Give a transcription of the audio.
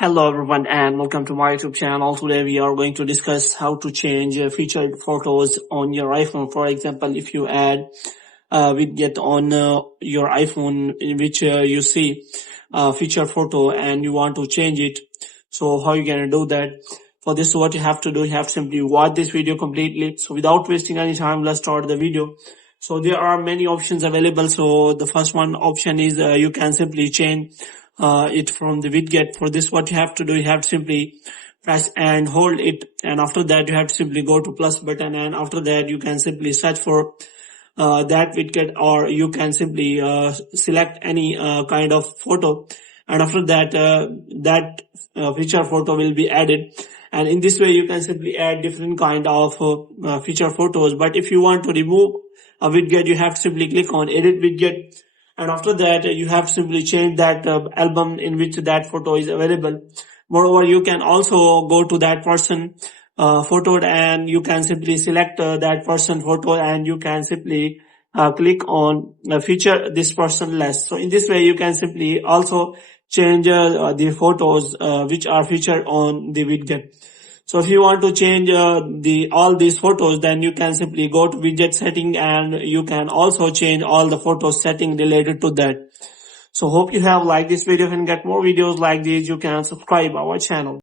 Hello everyone and welcome to my YouTube channel. Today we are going to discuss how to change featured photos on your iPhone. For example, if you add widget on your iPhone in which you see feature photo and you want to change it. So how you gonna do that? For this, what you have to do, you have to simply watch this video completely. So without wasting any time, let's start the video. So there are many options available. So the first one option is you can simply change it from the widget. For this, what you have to do, you have to simply press and hold it, and after that you have to simply go to plus button, and after that you can simply search for that widget, or you can simply select any kind of photo, and after that feature photo will be added. And in this way you can simply add different kind of feature photos. But if you want to remove a widget, you have to simply click on edit widget, and after that you have to simply change that album in which that photo is available. Moreover, you can also go to that person photo, and you can simply select that person photo, and you can simply click on feature this person less. So in this way you can simply also change the photos which are featured on the widget. So if you want to change all these photos, then you can simply go to widget setting, and you can also change all the photo setting related to that. So hope you have liked this video, and get more videos like these you can subscribe our channel.